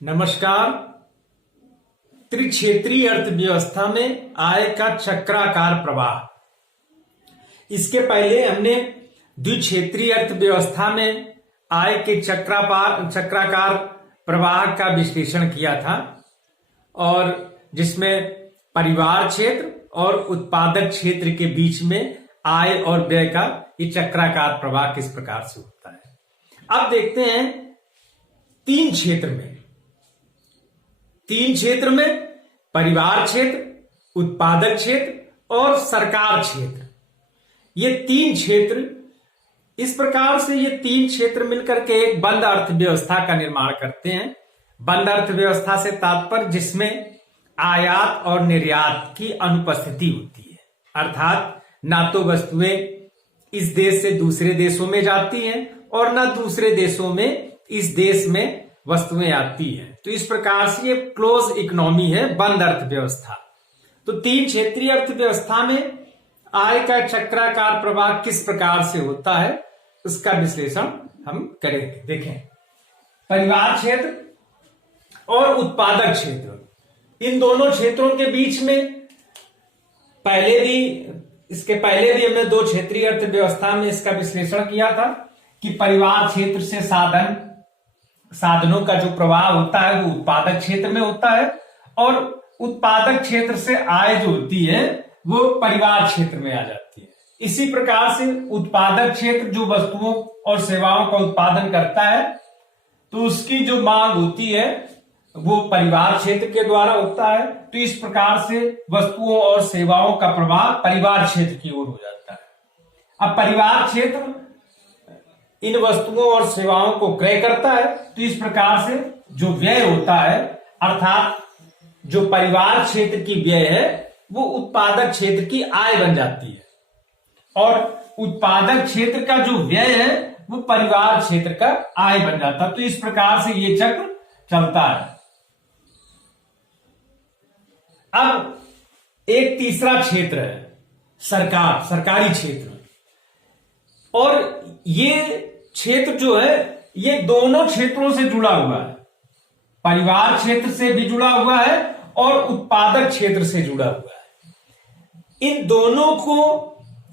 नमस्कार। त्रिक्षेत्रीय अर्थव्यवस्था में आय का चक्राकार प्रवाह। इसके पहले हमने द्विक्षेत्रीय अर्थव्यवस्था में आय के चक्राकार प्रवाह का विश्लेषण किया था, और जिसमें परिवार क्षेत्र और उत्पादक क्षेत्र के बीच में आय और व्यय का ये चक्राकार प्रवाह किस प्रकार से होता है। अब देखते हैं तीन क्षेत्र में परिवार क्षेत्र, उत्पादक क्षेत्र और सरकार क्षेत्र। ये तीन क्षेत्र इस प्रकार से ये तीन क्षेत्र मिलकर के एक बंद अर्थव्यवस्था का निर्माण करते हैं। बंद अर्थव्यवस्था से तात्पर्य जिसमें आयात और निर्यात की अनुपस्थिति होती है, अर्थात ना तो वस्तुएं इस देश से दूसरे देशों में जाती हैं और ना दूसरे देशों में इस देश में वस्तुएं आती हैं। तो इस प्रकार से ये क्लोज इकोनॉमी है, बंद अर्थव्यवस्था। तो तीन क्षेत्रीय अर्थव्यवस्था में आय का चक्राकार प्रवाह किस प्रकार से होता है उसका विश्लेषण हम करेंगे। देखें, परिवार क्षेत्र और उत्पादक क्षेत्र, इन दोनों क्षेत्रों के बीच में इसके पहले भी हमने दो क्षेत्रीय अर्थव्यवस्था में इसका विश्लेषण किया था कि परिवार क्षेत्र से साधनों का जो प्रवाह होता है वो उत्पादक क्षेत्र में होता है, और उत्पादक क्षेत्र से आय जो होती है वो परिवार क्षेत्र में आ जाती है। इसी प्रकार से उत्पादक क्षेत्र जो वस्तुओं और सेवाओं का उत्पादन करता है तो उसकी जो मांग होती है वो परिवार क्षेत्र के द्वारा होता है। तो इस प्रकार से वस्तुओं और सेवाओं का प्रवाह परिवार क्षेत्र की ओर हो जाता है। अब परिवार क्षेत्र इन वस्तुओं और सेवाओं को क्रय करता है, तो इस प्रकार से जो व्यय होता है, अर्थात जो परिवार क्षेत्र की व्यय है वो उत्पादक क्षेत्र की आय बन जाती है, और उत्पादक क्षेत्र का जो व्यय है वो परिवार क्षेत्र का आय बन जाता है। तो इस प्रकार से ये चक्र चलता है। अब एक तीसरा क्षेत्र है सरकारी क्षेत्र, और ये क्षेत्र जो है ये दोनों क्षेत्रों से जुड़ा हुआ है। परिवार क्षेत्र से भी जुड़ा हुआ है और उत्पादक क्षेत्र से जुड़ा हुआ है। इन दोनों को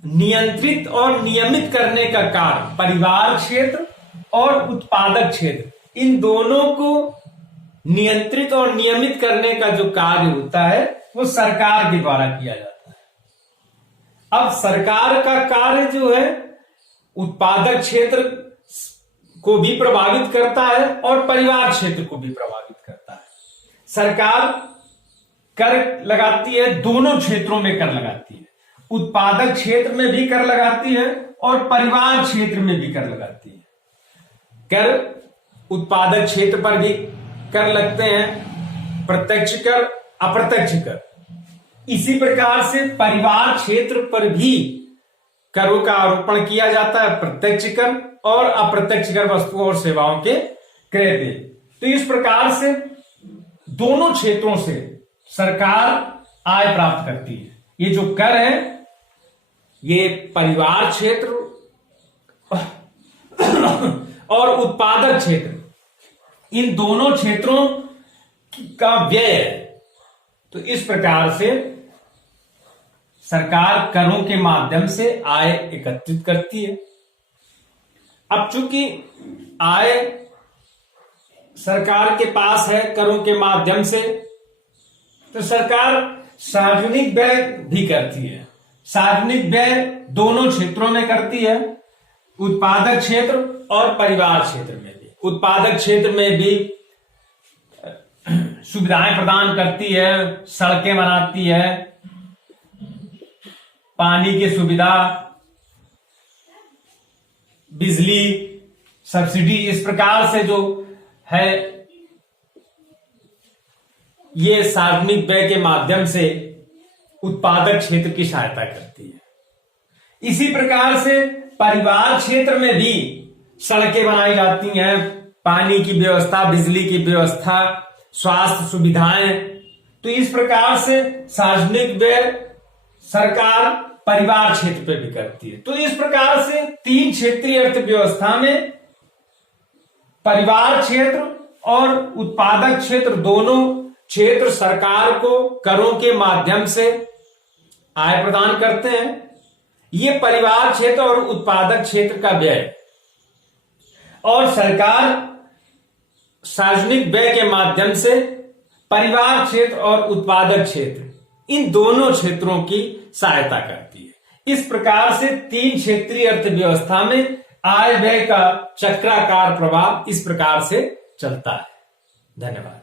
नियंत्रित और नियमित करने का कार्य परिवार क्षेत्र और उत्पादक क्षेत्र, इन दोनों को नियंत्रित और नियमित करने का जो कार्य होता है वो सरकार के द्वारा किया जाता है। अब सरकार का कार्य जो है उत्पादक क्षेत्र को भी प्रभावित करता है और परिवार क्षेत्र को भी प्रभावित करता है। सरकार कर लगाती है, दोनों क्षेत्रों में कर लगाती है। उत्पादक क्षेत्र में भी कर लगाती है और परिवार क्षेत्र में भी कर लगाती है। कर उत्पादक क्षेत्र पर भी कर लगते हैं, प्रत्यक्ष कर, अप्रत्यक्ष कर। इसी प्रकार से परिवार क्षेत्र पर भी करों का आरोपण किया जाता है, प्रत्यक्ष कर और अप्रत्यक्ष कर वस्तुओं और सेवाओं के क्रय पे। तो इस प्रकार से दोनों क्षेत्रों से सरकार आय प्राप्त करती है। ये जो कर है ये परिवार क्षेत्र और उत्पादक क्षेत्र, इन दोनों क्षेत्रों का व्यय है। तो इस प्रकार से सरकार करों के माध्यम से आय एकत्रित करती है। अब चूंकि आय सरकार के पास है करों के माध्यम से, तो सरकार सार्वजनिक व्यय भी करती है। सार्वजनिक व्यय दोनों क्षेत्रों में करती है, उत्पादक क्षेत्र और परिवार क्षेत्र में भी। उत्पादक क्षेत्र में भी सुविधाएं प्रदान करती है, सड़कें बनाती है, पानी की सुविधा, बिजली, सब्सिडी, इस प्रकार से जो है ये सार्वजनिक व्यय के माध्यम से उत्पादक क्षेत्र की सहायता करती है। इसी प्रकार से परिवार क्षेत्र में भी सड़कें बनाई जाती हैं, पानी की व्यवस्था, बिजली की व्यवस्था, स्वास्थ्य सुविधाएं। तो इस प्रकार से सार्वजनिक व्यय सरकार परिवार क्षेत्र पे भी करती है। तो इस प्रकार से तीन क्षेत्रीय अर्थव्यवस्था में परिवार क्षेत्र और उत्पादक क्षेत्र दोनों क्षेत्र सरकार को करों के माध्यम से आय प्रदान करते हैं। ये परिवार क्षेत्र और उत्पादक क्षेत्र का व्यय, और सरकार सार्वजनिक व्यय के माध्यम से परिवार क्षेत्र और उत्पादक क्षेत्र, इन दोनों क्षेत्रों की सहायता करती है। इस प्रकार से 3 क्षेत्रीय अर्थव्यवस्था में आय व्यय का चक्राकार प्रभाव इस प्रकार से चलता है। धन्यवाद।